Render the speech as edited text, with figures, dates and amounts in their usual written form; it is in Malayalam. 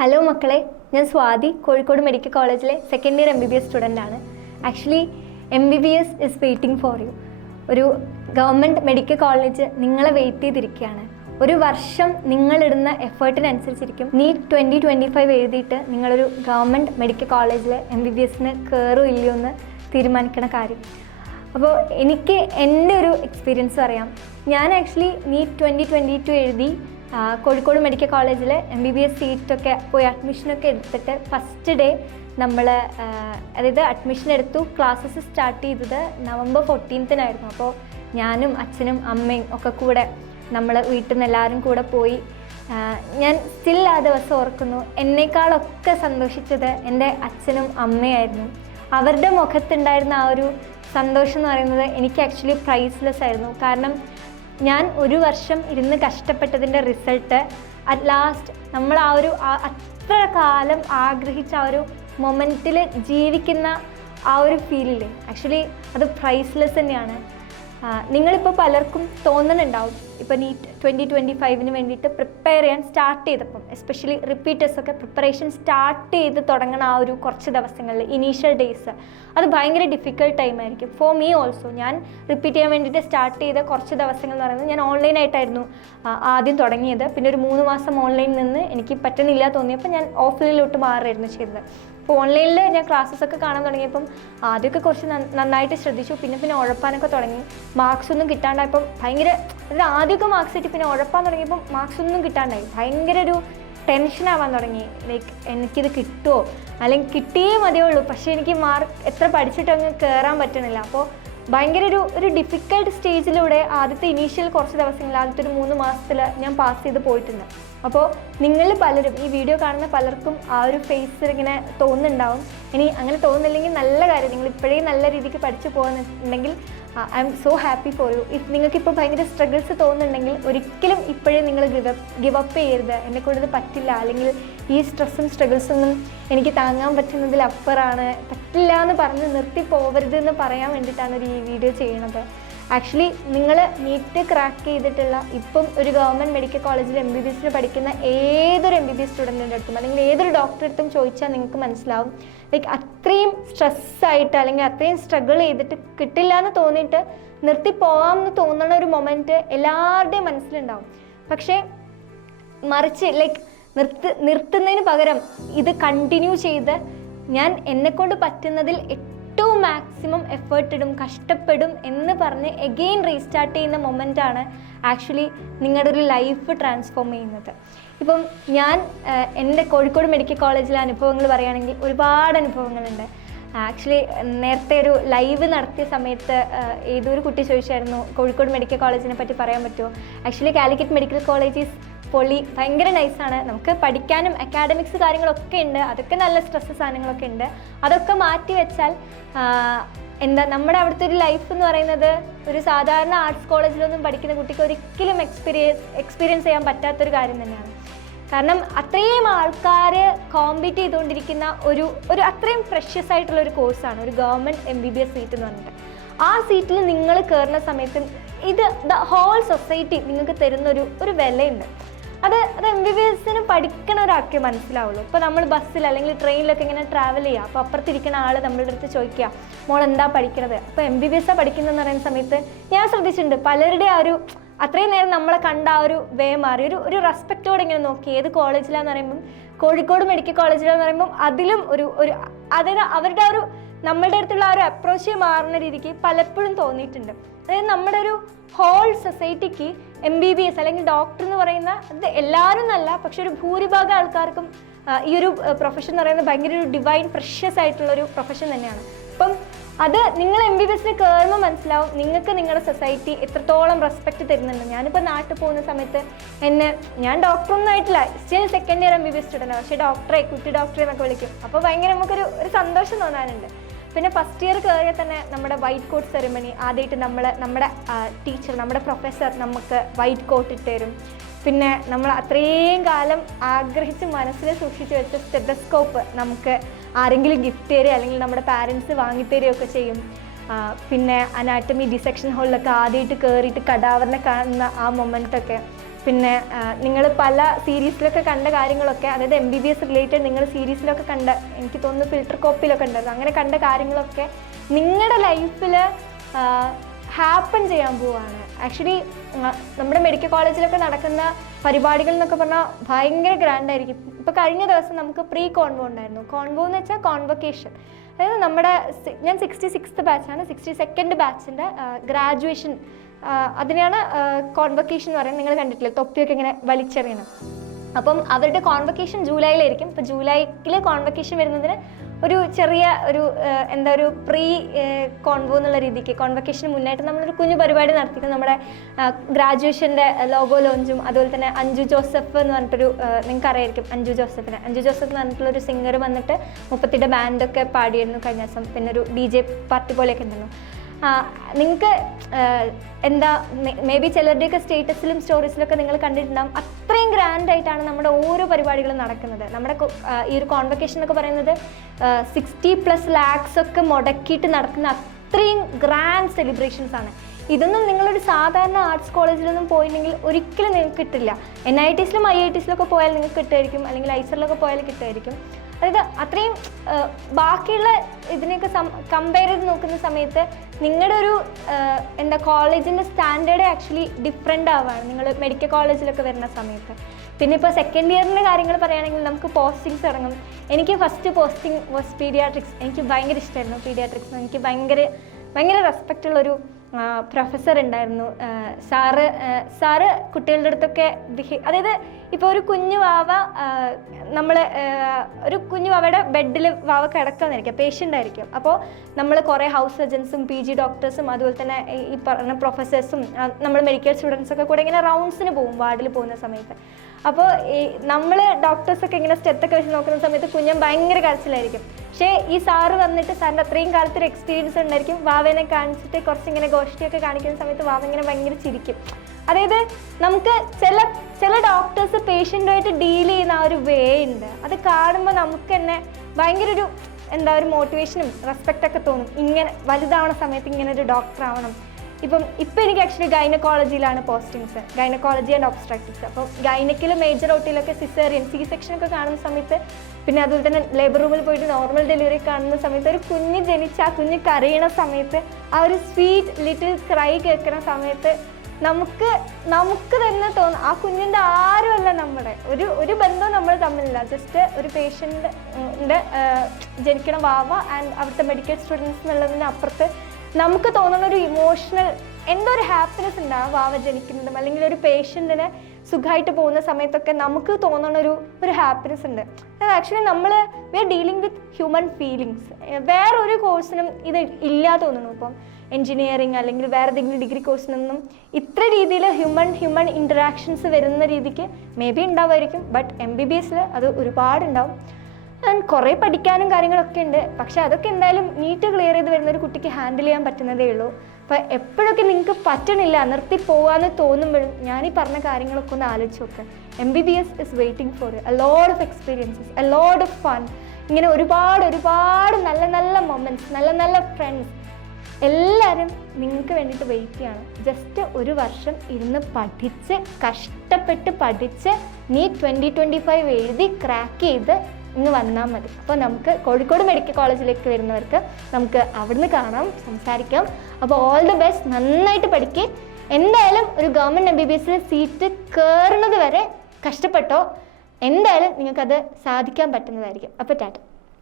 ഹലോ മക്കളെ, ഞാൻ സ്വാതി, കോഴിക്കോട് മെഡിക്കൽ കോളേജിലെ സെക്കൻഡ് ഇയർ MBBS സ്റ്റുഡൻ്റ് ആണ്. Actually MBBS is waiting for you. ഒരു ഗവൺമെൻറ് മെഡിക്കൽ കോളേജ് നിങ്ങളെ വെയിറ്റ് ചെയ്തിരിക്കുകയാണ്. ഒരു വർഷം നിങ്ങളിടുന്ന എഫേർട്ടിനനുസരിച്ചിരിക്കും നീറ്റ് 2025 എഴുതിയിട്ട് നിങ്ങളൊരു ഗവൺമെൻറ് മെഡിക്കൽ കോളേജിൽ MBBSന് കയറോ ഇല്ലയോ എന്ന് തീരുമാനിക്കണ കാര്യം. അപ്പോൾ എനിക്ക് എൻ്റെ ഒരു എക്സ്പീരിയൻസ് പറയാം. ഞാൻ ആക്ച്വലി നീറ്റ് 2022 എഴുതി കോഴിക്കോട് മെഡിക്കൽ കോളേജിൽ MBBS സീറ്റൊക്കെ പോയി അഡ്മിഷനൊക്കെ എടുത്തിട്ട് ഫസ്റ്റ് ഡേ നമ്മൾ അതായത് അഡ്മിഷൻ എടുത്തു. ക്ലാസ്സസ് സ്റ്റാർട്ട് ചെയ്തത് November 14 അപ്പോൾ ഞാനും അച്ഛനും അമ്മയും ഒക്കെ കൂടെ നമ്മൾ വീട്ടിൽ നിന്ന് എല്ലാവരും കൂടെ പോയി. ഞാൻ സ്റ്റിൽ ആ ദിവസം ഓർക്കുന്നു. എന്നേക്കാളൊക്കെ സന്തോഷിച്ചത് എൻ്റെ അച്ഛനും അമ്മയായിരുന്നു. അവരുടെ മുഖത്തുണ്ടായിരുന്ന ആ ഒരു സന്തോഷം എന്ന് പറയുന്നത് എനിക്ക് ആക്ച്വലി പ്രൈസ്ലെസ് ആയിരുന്നു. കാരണം ഞാൻ ഒരു വർഷം ഇരുന്ന് കഷ്ടപ്പെട്ടതിൻ്റെ റിസൾട്ട് അറ്റ് ലാസ്റ്റ് നമ്മൾ ആ ഒരു അത്ര കാലം ആഗ്രഹിച്ച ആ ഒരു മൊമെൻറ്റിൽ ജീവിക്കുന്ന ആ ഒരു ഫീലില്ലേ, ആക്ച്വലി അത് പ്രൈസ്ലെസ് തന്നെയാണ്. നിങ്ങളിപ്പോൾ പലർക്കും തോന്നുന്നുണ്ടാവും, ഇപ്പോൾ നീറ്റ് 2025 വേണ്ടിയിട്ട് പ്രിപ്പയർ ചെയ്യാൻ സ്റ്റാർട്ട് ചെയ്തപ്പം, എസ്പെഷ്യലി റിപ്പീറ്റേഴ്സൊക്കെ പ്രിപ്പറേഷൻ സ്റ്റാർട്ട് ചെയ്ത് തുടങ്ങുന്ന ആ ഒരു കുറച്ച് ദിവസങ്ങളിൽ ഇനീഷ്യൽ ഡേയ്സ് അത് ഭയങ്കര ഡിഫിക്കൽട്ട് ടൈമായിരിക്കും. For me also. ഞാൻ റിപ്പീറ്റ് ചെയ്യാൻ വേണ്ടിയിട്ട് സ്റ്റാർട്ട് ചെയ്ത കുറച്ച് ദിവസങ്ങൾ എന്ന് പറയുന്നത് ഞാൻ ഓൺലൈനായിട്ടായിരുന്നു ആദ്യം തുടങ്ങിയത്. പിന്നെ ഒരു 3 മാസം ഓൺലൈനിൽ നിന്ന് എനിക്ക് പറ്റുന്നില്ല തോന്നിയപ്പോൾ ഞാൻ ഓഫ്ലൈനിലോട്ട് മാറുമായിരുന്നു ചെയ്തത്. അപ്പോൾ ഓൺലൈനിൽ ഞാൻ ക്ലാസ്സസൊക്കെ കാണാൻ തുടങ്ങിയപ്പം ആദ്യമൊക്കെ കുറച്ച് നന്നായിട്ട് ശ്രദ്ധിച്ചു. പിന്നെ ഉഴപ്പാനൊക്കെ തുടങ്ങി. മാർക്സ് ഒന്നും കിട്ടാണ്ടായപ്പം ഭയങ്കര, അതായത് ആദ്യമൊക്കെ മാർക്സ് കിട്ടി, പിന്നെ ഉഴപ്പാൻ തുടങ്ങിയപ്പം മാർക്സ് ഒന്നും കിട്ടാണ്ടായി. ഭയങ്കര ഒരു ടെൻഷനാവാൻ തുടങ്ങി. ലൈക്ക് എനിക്കിത് കിട്ടുമോ, അല്ലെങ്കിൽ കിട്ടിയേ മതിയുള്ളൂ, പക്ഷേ എനിക്ക് മാർക്ക് എത്ര പഠിച്ചിട്ടങ്ങ് കയറാൻ പറ്റണില്ല. അപ്പോൾ ഭയങ്കര ഒരു ഡിഫിക്കൽട്ട് സ്റ്റേജിലൂടെ ആദ്യത്തെ ഇനീഷ്യൽ കുറച്ച് ദിവസങ്ങളിൽ, ആദ്യത്തെ ഒരു 3 മാസത്തിൽ ഞാൻ പാസ് ചെയ്ത് പോയിട്ടുണ്ട്. അപ്പോൾ നിങ്ങൾ പലരും, ഈ വീഡിയോ കാണുന്ന പലർക്കും ആ ഒരു ഫേസിൽ ഇങ്ങനെ തോന്നുന്നുണ്ടാവും. ഇനി അങ്ങനെ തോന്നുന്നില്ലെങ്കിൽ നല്ല കാര്യം, നിങ്ങൾ ഇപ്പോഴേ നല്ല രീതിക്ക് പഠിച്ചു പോകുന്നുണ്ടെങ്കിൽ I M so happy for you. If നിങ്ങൾക്കിപ്പോൾ ഭയങ്കര സ്ട്രഗിൾസ് തോന്നുന്നുണ്ടെങ്കിൽ ഒരിക്കലും ഇപ്പോഴേ നിങ്ങൾ ഗിവ് അപ്പ് ചെയ്യരുത്. എന്നെക്കൊണ്ട് ഇത് പറ്റില്ല, അല്ലെങ്കിൽ ഈ സ്ട്രെസ്സും സ്ട്രഗിൾസൊന്നും എനിക്ക് താങ്ങാൻ പറ്റുന്നതിൽ അപ്പുറമാണ്, പറ്റില്ല എന്ന് പറഞ്ഞ് നിർത്തി പോകരുത് എന്ന് പറയാൻ വേണ്ടിയിട്ടാണ് ഈ വീഡിയോ ചെയ്യണത്. ആക്ച്വലി നിങ്ങൾ നീറ്റ് ക്രാക്ക് ചെയ്തിട്ടുള്ള ഇപ്പം ഒരു ഗവൺമെൻറ് മെഡിക്കൽ കോളേജിൽ MBBSന് പഠിക്കുന്ന ഏതൊരു MBBS സ്റ്റുഡൻറ്റിൻ്റെ അടുത്തും അല്ലെങ്കിൽ ഏതൊരു ഡോക്ടറെ അടുത്തും ചോദിച്ചാൽ നിങ്ങൾക്ക് മനസ്സിലാവും, ലൈക്ക് അത്രയും സ്ട്രെസ്സായിട്ട് അല്ലെങ്കിൽ അത്രയും സ്ട്രഗിൾ ചെയ്തിട്ട് കിട്ടില്ല എന്ന് തോന്നിയിട്ട് നിർത്തി പോകാമെന്ന് തോന്നുന്ന ഒരു മൊമെൻറ്റ് എല്ലാവരുടെയും മനസ്സിലുണ്ടാവും. പക്ഷേ മറിച്ച് ലൈക്ക് നിർത്തുന്നതിന് പകരം ഇത് കണ്ടിന്യൂ ചെയ്ത് ഞാൻ എന്നെക്കൊണ്ട് പറ്റുന്നതിൽ ഏറ്റവും മാക്സിമം എഫേർട്ട് ഇടും, കഷ്ടപ്പെടും എന്ന് പറഞ്ഞ് എഗെയിൻ റീസ്റ്റാർട്ട് ചെയ്യുന്ന മൊമെൻ്റാണ് ആക്ച്വലി നിങ്ങളുടെ ഒരു ലൈഫ് ട്രാൻസ്ഫോം ചെയ്യുന്നത്. ഇപ്പം ഞാൻ എൻ്റെ കോഴിക്കോട് മെഡിക്കൽ കോളേജിലെ അനുഭവങ്ങൾ പറയുകയാണെങ്കിൽ ഒരുപാട് അനുഭവങ്ങളുണ്ട്. ആക്ച്വലി നേരത്തെ ഒരു ലൈവ് നടത്തിയ സമയത്ത് ഏതൊരു കുട്ടി ചോദിച്ചായിരുന്നു കോഴിക്കോട് മെഡിക്കൽ കോളേജിനെ പറ്റി പറയാൻ പറ്റുമോ. ആക്ച്വലി കാലിക്കറ്റ് മെഡിക്കൽ കോളേജ് പൊളി, ഭയങ്കര നൈസാണ്. നമുക്ക് പഠിക്കാനും അക്കാഡമിക്സ് കാര്യങ്ങളൊക്കെ ഉണ്ട്, അതൊക്കെ നല്ല സ്ട്രെസ് സാധനങ്ങളൊക്കെ ഉണ്ട്. അതൊക്കെ മാറ്റി വെച്ചാൽ എന്താ നമ്മുടെ അവിടുത്തെ ഒരു ലൈഫ് എന്ന് പറയുന്നത് ഒരു സാധാരണ ആർട്സ് കോളേജിലൊന്നും പഠിക്കുന്ന കുട്ടിക്ക് ഒരിക്കലും എക്സ്പീരിയൻസ് ചെയ്യാൻ പറ്റാത്തൊരു കാര്യം തന്നെയാണ്. കാരണം അത്രയും ആൾക്കാർ കോമ്പീറ്റ് ചെയ്തുകൊണ്ടിരിക്കുന്ന ഒരു അത്രയും പ്രഷ്യസ് ആയിട്ടുള്ള ഒരു കോഴ്സാണ് ഒരു ഗവൺമെൻറ് MBBS സീറ്റ് എന്ന് പറഞ്ഞിട്ട്. ആ സീറ്റിൽ നിങ്ങൾ കയറുന്ന സമയത്ത് ഇത് ദ ഹോൾ സൊസൈറ്റി നിങ്ങൾക്ക് തരുന്നൊരു വിലയുണ്ട്. അത് MBBSന് പഠിക്കണ ഒരാൾക്ക് മനസ്സിലാവുള്ളൂ. ഇപ്പോൾ നമ്മൾ ബസ്സിൽ അല്ലെങ്കിൽ ട്രെയിനിലൊക്കെ ഇങ്ങനെ ട്രാവൽ ചെയ്യുക, അപ്പോൾ അപ്പുറത്തിരിക്കുന്ന ആൾ നമ്മളുടെ അടുത്ത് ചോദിക്കുക, മോൾ എന്താ പഠിക്കണത്, അപ്പോൾ MBBS പഠിക്കുന്നതെന്ന് പറയുന്ന സമയത്ത് ഞാൻ ശ്രദ്ധിച്ചിട്ടുണ്ട് പലരുടെ ആ ഒരു അത്രയും നേരം നമ്മളെ കണ്ട ആ ഒരു വേ മാറി ഒരു റെസ്പെക്റ്റോടെ ഇങ്ങനെ നോക്കി. ഏത് കോളേജിലാന്ന് പറയുമ്പം കോഴിക്കോട് മെഡിക്കൽ കോളേജിലാന്ന് പറയുമ്പം അതിലും അതായത് അവരുടെ ആ ഒരു നമ്മളുടെ അടുത്തുള്ള ആ ഒരു അപ്രോച്ച് മാറുന്ന രീതിക്ക് പലപ്പോഴും തോന്നിയിട്ടുണ്ട്. അതായത് നമ്മുടെ ഒരു ഹോൾ സൊസൈറ്റിക്ക് MBBS അല്ലെങ്കിൽ ഡോക്ടർ എന്ന് പറയുന്ന അത് എല്ലാവരും എന്നല്ല, പക്ഷെ ഒരു ഭൂരിഭാഗം ആൾക്കാർക്കും ഈ ഒരു പ്രൊഫഷൻ എന്ന് പറയുന്നത് ഭയങ്കര ഒരു ഡിവൈൻ പ്രഷ്യസ് ആയിട്ടുള്ളൊരു പ്രൊഫഷൻ തന്നെയാണ്. അപ്പം അത് നിങ്ങൾ MBBSന് കയറുമ്പോൾ മനസ്സിലാവും നിങ്ങൾക്ക് നിങ്ങളുടെ സൊസൈറ്റി എത്രത്തോളം റെസ്പെക്റ്റ് തരുന്നുണ്ട്. ഞാനിപ്പോൾ നാട്ടിൽ പോകുന്ന സമയത്ത് ഞാൻ ഡോക്ടറൊന്നും ആയിട്ടില്ല, still second year MBBS student, പക്ഷേ ഡോക്ടറെ കുട്ടി ഡോക്ടറെ എന്നൊക്കെ വിളിക്കും. അപ്പോൾ ഭയങ്കര നമുക്കൊരു സന്തോഷം തോന്നാനുണ്ട്. പിന്നെ ഫസ്റ്റ് ഇയർ കയറിയാൽ തന്നെ നമ്മുടെ വൈറ്റ് കോട്ട് സെറിമണി ആദ്യമായിട്ട് നമ്മുടെ ടീച്ചർ, നമ്മുടെ പ്രൊഫസർ നമുക്ക് വൈറ്റ് കോട്ട് ഇട്ട് തരും. പിന്നെ നമ്മൾ അത്രയും കാലം ആഗ്രഹിച്ച് മനസ്സിൽ സൂക്ഷിച്ച് വെച്ച സ്റ്റെതസ്കോപ്പ് നമുക്ക് ആരെങ്കിലും ഗിഫ്റ്റ് തരിക അല്ലെങ്കിൽ നമ്മുടെ പാരൻസ് വാങ്ങിത്തരികയൊക്കെ ചെയ്യും. പിന്നെ അനാറ്റമി ഡിസെക്ഷൻ ഹോളിലൊക്കെ ആദ്യമായിട്ട് കയറിയിട്ട് കടാവറിനെ കാണുന്ന ആ മൊമെൻറ്റൊക്കെ പിന്നെ നിങ്ങൾ പല സീരീസിലൊക്കെ കണ്ട കാര്യങ്ങളൊക്കെ, അതായത് MBBS റിലേറ്റഡ് നിങ്ങൾ സീരീസിലൊക്കെ കണ്ട, എനിക്ക് തോന്നുന്നു ഫിൽറ്റർ കോപ്പിയിലൊക്കെ ഉണ്ടായിരുന്നു, അങ്ങനെ കണ്ട കാര്യങ്ങളൊക്കെ നിങ്ങളുടെ ലൈഫിൽ ഹാപ്പൻ ചെയ്യാൻ പോവുകയാണ്. ആക്ച്വലി നമ്മുടെ മെഡിക്കൽ കോളേജിലൊക്കെ നടക്കുന്ന പരിപാടികൾ എന്നൊക്കെ പറഞ്ഞാൽ ഭയങ്കര ഗ്രാൻഡായിരിക്കും. ഇപ്പോൾ കഴിഞ്ഞ ദിവസം നമുക്ക് പ്രീ കോൺവോ ഉണ്ടായിരുന്നു. കോൺവോ എന്ന് വെച്ചാൽ കോൺവൊക്കേഷൻ, അതായത് ഞാൻ 66th ബാച്ചാണ്, 62nd ബാച്ചിൻ്റെ ഗ്രാജുവേഷൻ, അതിനെയാണ് കോൺവൊക്കേഷൻ എന്ന് പറയുന്നത്. നിങ്ങൾ കണ്ടിട്ടില്ലേ തൊപ്പിയൊക്കെ ഇങ്ങനെ വലിച്ചെറിയണം. അപ്പം അവരുടെ കോൺവൊക്കേഷൻ ജൂലൈയിലായിരിക്കും. ഇപ്പോൾ ജൂലൈയിൽ കോൺവൊക്കേഷൻ വരുന്നതിന് ഒരു ചെറിയ ഒരു പ്രീ കോൺവോ എന്നുള്ള രീതിക്ക് കോൺവൊക്കേഷന് മുന്നായിട്ട് നമ്മളൊരു കുഞ്ഞു പരിപാടി നടത്തിയിട്ട് നമ്മുടെ ഗ്രാജുവേഷൻ്റെ ലോഗോ ലോഞ്ചും, അതുപോലെ തന്നെ അഞ്ജു ജോസഫ് എന്ന് പറഞ്ഞിട്ടൊരു, നിങ്ങൾക്ക് അറിയായിരിക്കും അഞ്ജു ജോസഫ് എന്ന് പറഞ്ഞിട്ടുള്ളൊരു സിംഗർ വന്നിട്ട് 30യുടെ ബാൻഡൊക്കെ പാടിയിരുന്നു കഴിഞ്ഞ ദിവസം. പിന്നെ ഒരു DJ പാർട്ടി പോലെയൊക്കെ ഉണ്ടായിരുന്നു. നിങ്ങൾക്ക് മേ ബി ചിലരുടെയൊക്കെ സ്റ്റേറ്റസിലും സ്റ്റോറീസിലൊക്കെ നിങ്ങൾ കണ്ടിട്ടുണ്ടാകും. അത്രയും ഗ്രാൻഡായിട്ടാണ് നമ്മുടെ ഓരോ പരിപാടികളും നടക്കുന്നത്. നമ്മുടെ ഈ ഒരു കോൺവൊക്കേഷൻ എന്നൊക്കെ പറയുന്നത് 60+ lakhs ഒക്കെ മുടക്കിയിട്ട് നടക്കുന്ന അത്രയും ഗ്രാൻഡ് സെലിബ്രേഷൻസ് ആണ്. ഇതൊന്നും നിങ്ങളൊരു സാധാരണ ആർട്സ് കോളേജിലൊന്നും പോയിട്ടുണ്ടെങ്കിൽ ഒരിക്കലും നിങ്ങൾക്ക് കിട്ടില്ല. NITസിലും IITസിലൊക്കെ പോയാൽ നിങ്ങൾക്ക് കിട്ടുമായിരിക്കും, അല്ലെങ്കിൽ ഐസറിലൊക്കെ പോയാൽ കിട്ടുമായിരിക്കും. അതായത് അത്രയും ബാക്കിയുള്ള ഇതിനെയൊക്കെ കമ്പയർ ചെയ്ത് നോക്കുന്ന സമയത്ത് നിങ്ങളുടെ ഒരു കോളേജിൻ്റെ സ്റ്റാൻഡേർഡ് ആക്ച്വലി ഡിഫറെൻ്റ് ആവുകയാണ് നിങ്ങൾ മെഡിക്കൽ കോളേജിലൊക്കെ വരുന്ന സമയത്ത്. പിന്നെ ഇപ്പോൾ സെക്കൻഡ് ഇയറിൻ്റെ കാര്യങ്ങൾ പറയുകയാണെങ്കിൽ നമുക്ക് പോസ്റ്റിങ്സ് ഇറങ്ങും. എനിക്ക് ഫസ്റ്റ് പോസ്റ്റിംഗ് വാസ് പീഡിയാട്രിക്സ്. എനിക്ക് ഭയങ്കര ഇഷ്ടമായിരുന്നു പീഡിയാട്രിക്സ്. എനിക്ക് ഭയങ്കര റെസ്പെക്റ്റുള്ളൊരു പ്രൊഫസർ ഉണ്ടായിരുന്നു. സാറ് കുട്ടികളുടെ അടുത്തൊക്കെ അതായത് ഇപ്പോൾ ഒരു കുഞ്ഞു വാവ ഒരു കുഞ്ഞു വാവയുടെ ബെഡിൽ വാവ കിടക്കാമെന്നായിരിക്കും, പേഷ്യൻ്റ് ആയിരിക്കും. അപ്പോൾ നമ്മൾ കുറേ ഹൗസ് സർജൻസും PG ഡോക്ടേഴ്സും അതുപോലെ തന്നെ ഈ പറഞ്ഞ പ്രൊഫസേഴ്സും നമ്മൾ മെഡിക്കൽ സ്റ്റുഡൻസൊക്കെ കൂടെ ഇങ്ങനെ റൗണ്ട്സിന് പോകും വാർഡിൽ പോകുന്ന സമയത്ത്. അപ്പോൾ നമ്മൾ ഡോക്ടേഴ്സൊക്കെ ഇങ്ങനെ സ്റ്റെത്തൊക്കെ വെച്ച് നോക്കുന്ന സമയത്ത് കുഞ്ഞൻ ഭയങ്കര കരച്ചിലായിരിക്കും. പക്ഷേ ഈ സാറ് വന്നിട്ട് സാറിൻ്റെ അത്രയും കാലത്തൊരു എക്സ്പീരിയൻസ് ഉണ്ടായിരിക്കും. വാവേനെ കാണിച്ചിട്ട് കുറച്ചിങ്ങനെ ഗോഷ്ടിയൊക്കെ കാണിക്കുന്ന സമയത്ത് വാവ ഇങ്ങനെ ഭയങ്കര ചിരിക്കും. അതായത് നമുക്ക് ചില ഡോക്ടേഴ്സ് പേഷ്യൻ്റുമായിട്ട് ഡീൽ ചെയ്യുന്ന ആ ഒരു വേ ഉണ്ട്. അത് കാണുമ്പോൾ നമുക്ക് തന്നെ ഭയങ്കര ഒരു മോട്ടിവേഷനും റെസ്പെക്റ്റൊക്കെ തോന്നും. ഇങ്ങനെ വലുതാവണ സമയത്ത് ഇങ്ങനെ ഒരു ഡോക്ടർ ആവണം. ഇപ്പം എനിക്ക് ആക്ച്വലി ഗൈനക്കോളജിയിലാണ് പോസ്റ്റിങ്സ്, ഗൈനക്കോളജി ആൻഡ് ഒബ്സ്ട്രാക്ടിക്സ്. അപ്പോൾ ഗൈനക്കിൽ മേജർ OTയിലൊക്കെ സിസേറിയൻ C-സെക്ഷൻ ഒക്കെ കാണുന്ന സമയത്ത്, പിന്നെ അതുപോലെ തന്നെ ലേബർ റൂമിൽ പോയിട്ട് നോർമൽ ഡെലിവറി കാണുന്ന സമയത്ത്, ഒരു കുഞ്ഞ് ജനിച്ച് ആ കുഞ്ഞ് കരയണ സമയത്ത്, ആ ഒരു സ്വീറ്റ് ലിറ്റിൽ ക്രൈ കേൾക്കുന്ന സമയത്ത് നമുക്ക് തന്നെ തോന്നും ആ കുഞ്ഞിൻ്റെ ആരുമല്ല നമ്മുടെ ഒരു ബന്ധവും നമ്മൾ തമ്മിലില്ല. ജസ്റ്റ് ഒരു പേഷ്യൻ്റിൻ്റെ ജനിക്കണ വാവ ആൻഡ് അവിടുത്തെ മെഡിക്കൽ സ്റ്റുഡൻസ് എന്നുള്ളതിന് അപ്പുറത്ത് നമുക്ക് തോന്നുന്ന ഒരു ഇമോഷണൽ എന്തോ ഒരു ഹാപ്പിനെസ് ഉണ്ട് ആ വാവ ജനിക്കുന്നതും, അല്ലെങ്കിൽ ഒരു പേഷ്യൻറ്റിനെ സുഖമായിട്ട് പോകുന്ന സമയത്തൊക്കെ നമുക്ക് തോന്നുന്ന ഒരു ഹാപ്പിനെസ് ഉണ്ട്. അത് actually we are dealing with human feelings. വേറൊരു കോഴ്സിനും ഇത് ഇല്ല തോന്നുന്നു. ഇപ്പം എൻജിനീയറിങ് അല്ലെങ്കിൽ വേറെ ഏതെങ്കിലും ഡിഗ്രി കോഴ്സിനൊന്നും ഇത്ര രീതിയിൽ ഹ്യൂമൻ ഇൻറ്ററാക്ഷൻസ് വരുന്ന രീതിക്ക് മേ ബി ഉണ്ടാവുമായിരിക്കും. ബട്ട് MBBSൽ അത് ഒരുപാടുണ്ടാവും. കുറേ പഠിക്കാനും കാര്യങ്ങളൊക്കെ ഉണ്ട്. പക്ഷെ അതൊക്കെ എന്തായാലും നീറ്റ് ക്ലിയർ ചെയ്ത് വരുന്ന ഒരു കുട്ടിക്ക് ഹാൻഡിൽ ചെയ്യാൻ പറ്റുന്നതേ ഉള്ളൂ. അപ്പോൾ എപ്പോഴൊക്കെ നിങ്ങൾക്ക് പറ്റണില്ല, നിർത്തി പോകാമെന്ന് തോന്നുമ്പോഴും ഞാൻ ഈ പറഞ്ഞ കാര്യങ്ങളൊക്കെ ഒന്ന് ആലോചിച്ച് നോക്കുക. MBBS is waiting for A load of experiences, A load of fun. ഇങ്ങനെ ഒരുപാട് നല്ല മൊമെൻറ്റ്സ്, നല്ല ഫ്രണ്ട്സ് എല്ലാവരും നിങ്ങൾക്ക് വേണ്ടിയിട്ട് വെയിറ്റ് ചെയ്യണം. ജസ്റ്റ് ഒരു വർഷം ഇരുന്ന് പഠിച്ച് കഷ്ടപ്പെട്ട് പഠിച്ച് നീ 2025 എഴുതി ക്രാക്ക് ചെയ്ത് ഇങ്ങ് വന്നാൽ മതി. അപ്പോൾ നമുക്ക് കോഴിക്കോട് മെഡിക്കൽ കോളേജിലേക്ക് വരുന്നവർക്ക് നമുക്ക് അവിടുന്ന് കാണാം, സംസാരിക്കാം. അപ്പോൾ ഓൾ ദി ബെസ്റ്റ്, നന്നായിട്ട് പഠിക്കുക. എന്തായാലും ഒരു ഗവൺമെൻറ് MBBSൽ സീറ്റ് കയറുന്നത് വരെ കഷ്ടപ്പെട്ടോ, എന്തായാലും നിങ്ങൾക്കത് സാധിക്കാൻ പറ്റുന്നതായിരിക്കും. അപ്പോൾ ടാറ്റ.